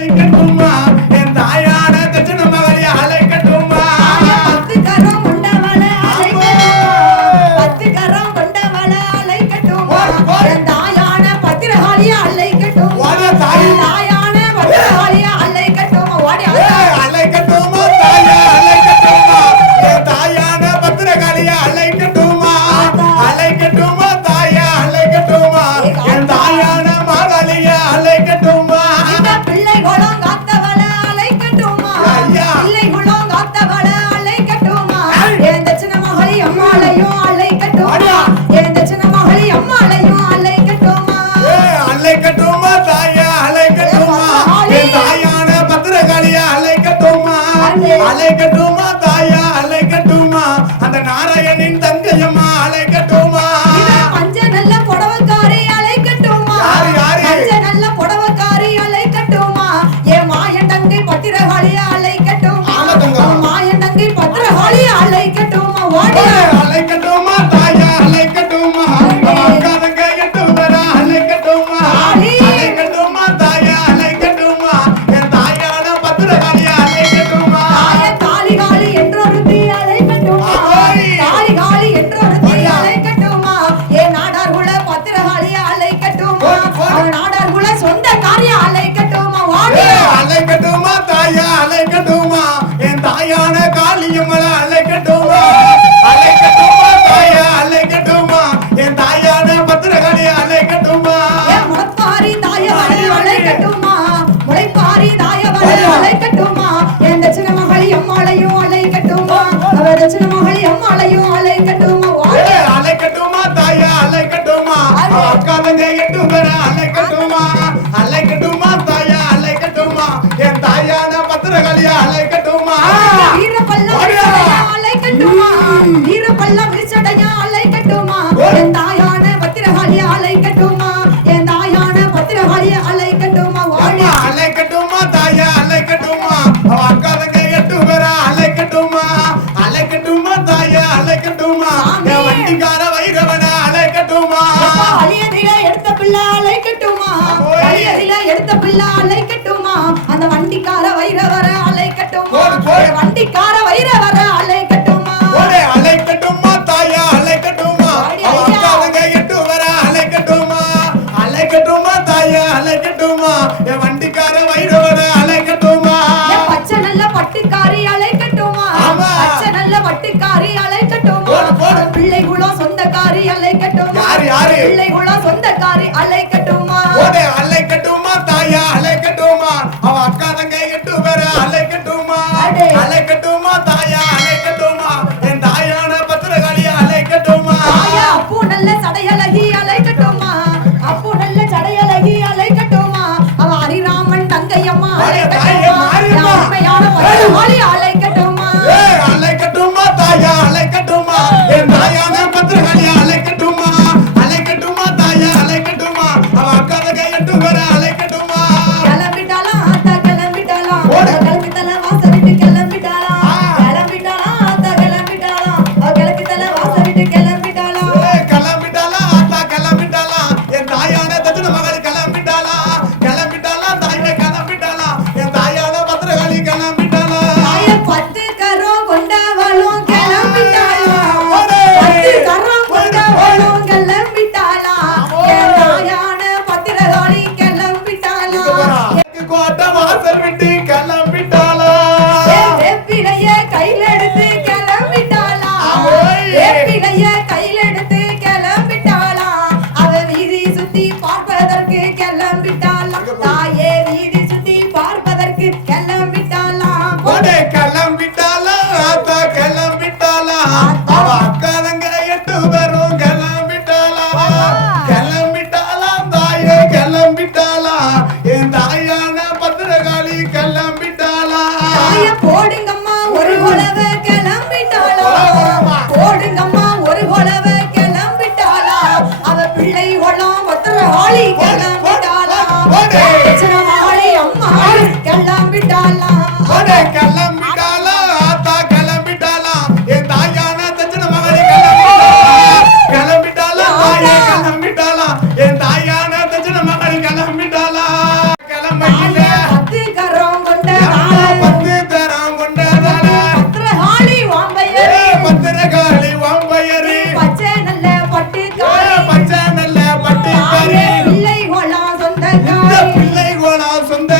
அழைக்கட்டுமா என் தாயான தட்சண மகளே அழைக்கட்டுமா பத்து கரம் கொண்டவள அழைக்கட்டுமா பத்து கரம் கொண்டவள அழைக்கட்டுமா என் தாயான பத்திரகாளிய அழைக்கட்டுமா என் தாயான பத்திரகாளிய அழைக்கட்டுமா ஓடி அழைக்கட்டுமா தாயா அழைக்கட்டுமா என் தாயான பத்திரகாளிய அழைக்கட்டுமா அழைக்கட்டுமா தாயா அழைக்கட்டுமா என் தாயான மகளிய அழைக்கட்டுமா பிள்ளை குளம் காத்தவள அழைக்கட்டுமா பிள்ளை குளம் காத்தவள அழைக்கட்டுமா என் தட்சண மகளி அம்மாளையும் அழைக்கட்டுமா என் தட்சண மகளி அம்மாளையும் அழைக்கட்டுமா அழைக்கட்டுமா தாயா அழைக்கட்டுமா என் தாயான பத்திரகாளிய அழைக்கட்டுமா அழைக்கட்டுமா தாயா அழைக்கட்டுமா அந்த நாராயணின் தங்கையம்மா அழைக்கட்டுமா மஞ்ச நல்ல புடவக்காரி அழைக்கட்டுமா மஞ்ச நல்ல புடவக்காரி அழைக்கட்டுமா என் மாயன் தங்கை பத்திரகாளிய அழைக்கட்டுமா மாயன் தங்கை பத்திரகாளிய அழைக்கட்டுமா ஓடி அழைக்கட்டுமா தாயா அழைக்கட்டுமா அக்கா தங்கை எட்டு வர அழைக்கட்டுமா அழைக்கட்டுமா தாயா அழைக்கட்டுமா என் தாயான பத்திரகாளிய அழைக்கட்டுமா காளி காளி என்றொருத்தி அழைக்கட்டுமா காளி காளி என்றொருத்தி அழைக்கட்டுமா என் நாடார் குல பத்திரகாளிய அழைக்கட்டுமா நாடார் குல சொந்த காரிய அழைக்கட்டுமா ஓடி அழைக்கட்டுமா தாயா அழைக்கட்டுமா என் தாயான காளியம்மள அழைக்கட்டுமா அழைக்கட்டுமா தாயா அழைக்கட்டுமா என் தாயான பத்திரகாளிய அழைக்கட்டுமா என் முளைப்பாரி தாயவளை அழைக்கட்டுமா முளைப்பாரி தாயவளை அழைக்கட்டுமா என் தட்சண மகளி அம்மாளையும் அழைக்கட்டுமா அவ தட்சண மகளி அம்மாளையும் அழைக்கட்டுமா ஓடி அழைக்கட்டுமா தாயா அழைக்கட்டுமா அக்கா தங்கை எட்டு வர அழைக்கட்டுமா அழைக்கட்டுமா தாயா அழைக்கட்டுமா என் தாயான பத்திரகாளிய அழைக்கட்டுமா வீரப்பல்ல விரிசடையா அழைக்கட்டுமா வீரப்பல்ல விரிசடையா அழைக்கட்டுமா என் தாயான பத்திரகாளிய அழைக்கட்டுமா என் தாயான பத்திரகாளிய அழைக்கட்டுமா ஓடி அழைக்கட்டுமா தாயா அழைக்கட்டுமா அக்கா தங்கை எட்டு வர அழைக்கட்டுமா அழைக்கட்டுமா தாயா அழைக்கட்டுமா என் வண்டிக்கார வைரவன அழைக்கட்டுமா அழியதில எடுத்த பிள்ளை அழைக்கட்டுமா அழியதில எடுத்த பிள்ளை அழைக்கட்டுமா அந்த வண்டிக்கார வைரவர அழைக்கட்டுமா வண்டிக்கார வைரவர அழைக்கட்டுமா அழைக்கட்டுமா தாயா அழைக்கட்டுமா அக்கா தங்கை எட்டு வர அழைக்கட்டுமா அழைக்கட்டுமா தாயா அழைக்கட்டுமா என் வண்டிக்கார வைரவன அழைக்கட்டுமா பச்சை நல்ல பட்டுக்காரி அழைக்கட்டுமா பச்சை நல்ல பட்டுக்காரி அழைக்கட்டுமா பிள்ளை குலம் சொந்தக்காரி அழைக்கட்டுமா பிள்ளை குலம் சொந்தக்காரி அழைக்கட்டுமா அழைக்கட்டுமா தாயா அழைக்கட்டுமா அவ அக்கா தங்கை எட்டு பேர அழைக்கட்டுமா அழைக்கட்டுமா தாயா அழைக்கட்டுமா என் தாயான பத்திரகாளிய அழைக்கட்டுமா அப்பு நல்ல சடையழகி அழைக்கட்டுமா அப்பு நல்ல சடையழகி அழைக்கட்டுமா அவ ஹரிராமன் தங்கையம்மா அழைக்கட்டுமா பத்திரகாளி அழைக்கட்டுமா அழைக்கட்டுமா தாயா அழைக்கட்டுமா என் தாயான பத்திரகாளிய அழைக்கட்டுமா அழைக்கட்டுமா தாயா அழைக்கட்டுமா அவ அக்கா தங்கை எட்டு பேர அழைக்கட்டுமா கிளம்பிட்டாலாம் ஆத்தா கிளம்பிட்டாலாம் கிளம்பித்தல வாச விட்டு கிளம்பிட்டாலாம் கிளம்பிட்டாலாம் ஆத்தா கிளம்பிட்டாலாம் கிளம்பித்தல வாச விட்டு கிளம்பிட்டாலாம் கிளம்பிட்டாளா ஆத்தா கிளம்பிட்டாளா என் தாயான தட்சண மகள் கிளம்பிட்டாளா கிளம்பிட்டாளா தாயை கிளம்பிட்டாளா என் தாயான பத்திரகாளி கிளம்பிட்டாளா பத்து கரம் கொண்டவளும் கிளம்பிட்டாளாம் பத்து கரம் கொண்டவளும் கிளம்பிட்டாளாம் என் தாயான பத்திரகாளி கிளம்பிட்டாளாம் கோட்டை வாசல் விட்டு கிளம்பிட்டாளா வேப்பிலைய கையில எடுத்து கிளம்பிட்டாளாம் வேப்பிலைய கையில எடுத்து கிளம்பிட்டாளாம் அவ வீதி சுத்தி பார்ப்பதற்கு கிளம்பிட்டாளாம் தாயே வீதி சுத்தி பார்ப்பதற்கு கிளம்பிட்டாளாம் கிளம்பிட்டாளா ஆத்தா கிளம்பிட்டாளா அவ அக்கா தங்க எட்டு பேரும் கிளம்பிட்டாளா கிளம்பிட்டாளா தாயே கிளம்பிட்டாளா என் தாயான பத்திரகாளி கிளம்பிட்டாளா தாய போடுங்கம்மா ஒரு குலவ கிளம்பிட்டாளாம் போடுங்கம்மா ஒரு குலவ கிளம்பிட்டாளாம் அவ பிள்ளை குளம் பத்திரகாளி கிளம்பிட்டாளாம் மாளி அம்மா கிளம்பிட்டாளாம் கிளம்பிட்டாளா ஆத்தா கிளம்பிட்டாளா என் தாயான தட்சண மகளி கிளம்பிட்டாளா தாயே கிளம்பிட்டாளா என் தாயான தட்சண மகளி கிளம்பிட்டாளா கிளம்பிட்டாளா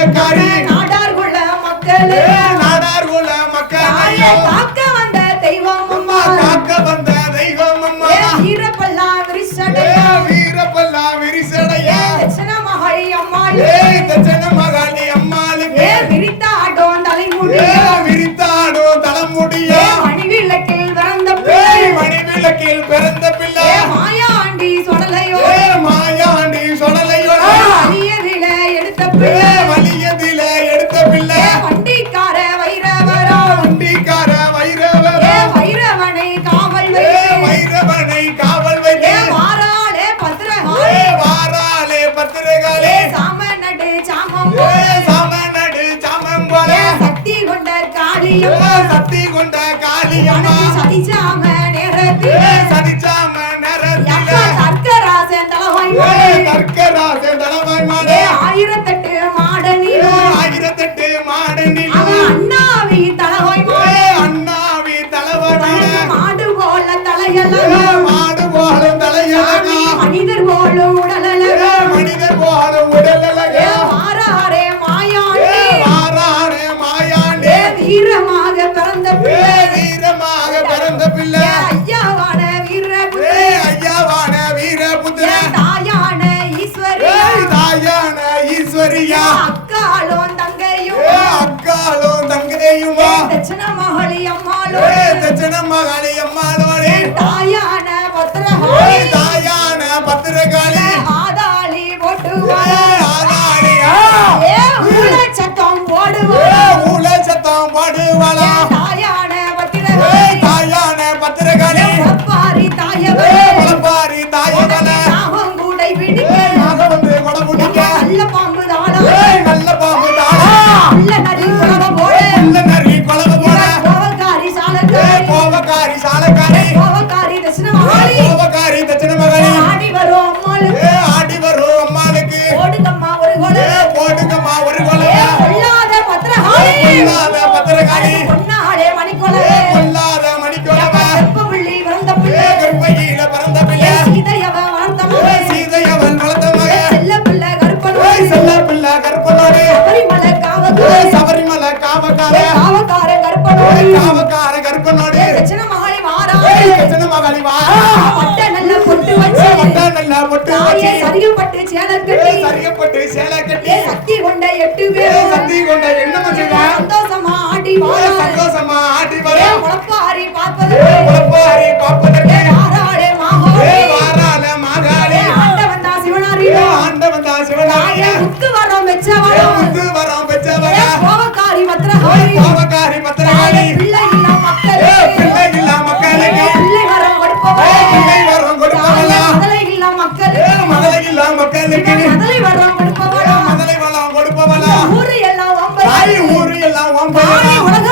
சொந்தக்காரி நாடார்குல மக்களே நாடார்குல தாயே மக்கள் காக்க வந்த தெய்வம் அம்மா அம்மா காக்க வந்த தெய்வம் அம்மா வீரப்பல்லா விரிசடையா வீரப்பல்லா விரிசடையா தட்சண மகாளி அம்மாள் தட்சண மகாளி அம்மாளுக்கு விரித்தாடும் தலைமுடி விரித்தாடோ தலைமுடிய மணிவிளக்கில் பிறந்த மணிவிளக்கில் பிறந்த பிள்ளை மாயாண்டி சொடலையோ மாயாண்டி சொடலையோட வலியதில எடுத்த பிள்ளை வலியதில எடுத்த பிள்ளை வண்டிக்கார வைரவரோ வண்டிக்கார வைரவரோ வைரவனை காவல் வைத்து வைரவனை காவல் வைத்து வாராளே பத்திரகாளி வாராலே பத்திரகாளி சாமநடு சாமம் சாமநடு சாமம் போல சக்தி கொண்ட காளியம்மா சக்தி கொண்ட காளியம்மா சதிச்சாம நேரத்தில் சதிச்சாம நேரத்தில தர்க்கராசன் தலவாய் தர்க்கராச தலவாய் மாடே ஆயிரத்தெட்டு மாடனிலோ 1008 மாடனில் அவன் அண்ணாவி தலவாய் அண்ணாவி தலவாய் மாடு போல தலையெல்லாம் மாடு போலும் தலையழகா மனிதர் போல உடலழக மனிதர் போலும் உடலழகா மாறாரே மாயாண்டி வாரானே மாயாண்டே வீரமாக பிறந்த பிள்ளை வீரமாக பிறந்த பிள்ளை ஐயாவான வீரபுத்திர ஐயாவான வீரபுத்திரன் தாயான ஈஸ்வரி தாயான ஈஸ்வரியா அக்காலும் தங்கையும் அக்காலும் தங்கையுமா தட்சண மகளி அம்மாளோ தட்சண மகாளி அம்மாளோடே தாயான பத்திரகாளி தாயான பத்திரகாளி ஆதாளி போட்டுவாள் ஆதாரியா சத்தம் போடுவாள் ஊழ சத்தம் பாடுவாளா தாயான பத்திரகாளி தாயான பத்திரகாளி உழப்பாரி தாயவளே பலப்பாரி தாயவள நாகம் கூடை பிடிக்க நாக வந்து கொடை பிடிக்க நல்ல பாம்பு தாளம் நல்ல பாம்பு தாள நல்ல நரி குழவ போல நல்ல நரி கொலவ போல கோவக்காரி சாலக்காரி கோவக்காரி சாலக்காரி கோவக்காரி தட்சிண மகாளி கோவக்காரி தட்சிண மகாளி ஆடி வரும் அம்மாளுக்கு ஆடி வரும் அம்மாளுக்கு ஓடுங்கம்மா ஒரு கொலை போடுங்கம்மா ஒரு கொலை கொல்லாத பத்திரகாளி கொல்லாத பத்திரகாளி பொன்னாடே மணிக்கொலை கொல்லாத மணிக்கொலவ கற்புள்ளி பிறந்த பிள்ளை கற்பையில பிறந்த பிள்ளை சீதையவ வளர்த்த மகன் சீதையவன் வளர்த்த மகன் செல்ல பிள்ளை கருப்பனோடு செல்ல பிள்ளை கற்பனோடு சபரிமலை காவக்கார சபரிமலை காவக்கார காவக்கார கருப்பனோடு காவக்கார கற்பனோடு தட்சிண மகாளி மாறாளே தட்சிண மகாளி வா பட்டை நல்ல பொட்டு வச்சு பட்டா நல்லா பொட்டு தாயே வச்சு சரிகப்பட்டு சேலை கட்டி சரியப்பட்டு சேலை கட்டி சக்தி கொண்ட 8 பேரும் சத்தி கொண்ட என்ன செய்வா சந்தோஷமா ஆடி வாழ சந்தோஷமா ஆடி வர முளப்பாரி பார்ப்பது உழப்பாரி பாப்பதற்கு ஆறாளே மாகாளி வாரால மாகாளி ஆண்டவன் தான் சிவனாரியோ ஆண்டவன் தான் சிவனாய முத்து வரோம் வெச்சவரம் முத்து வரம் பெற்றவர கோவக்காரி பத்திரகாளி கோவக்காரி பத்திரகாளி பிள்ளை இல்ல மக்களே பிள்ளை இல்ல மக்களுக்கு பிள்ளை வரம் கொடுப்பவளே பிள்ளை வரம் கொடுப்பவளா முதலை இல்ல மக்களே மதலை இல்ல மக்களுக்கு முதலை வரம் கொடுப்பவளா மதலை வளம் கொடுப்பவளா ஊரு எல்லாம் ஒன்பது தாய் ஊரு எல்லாம் தாய் ஒன்பது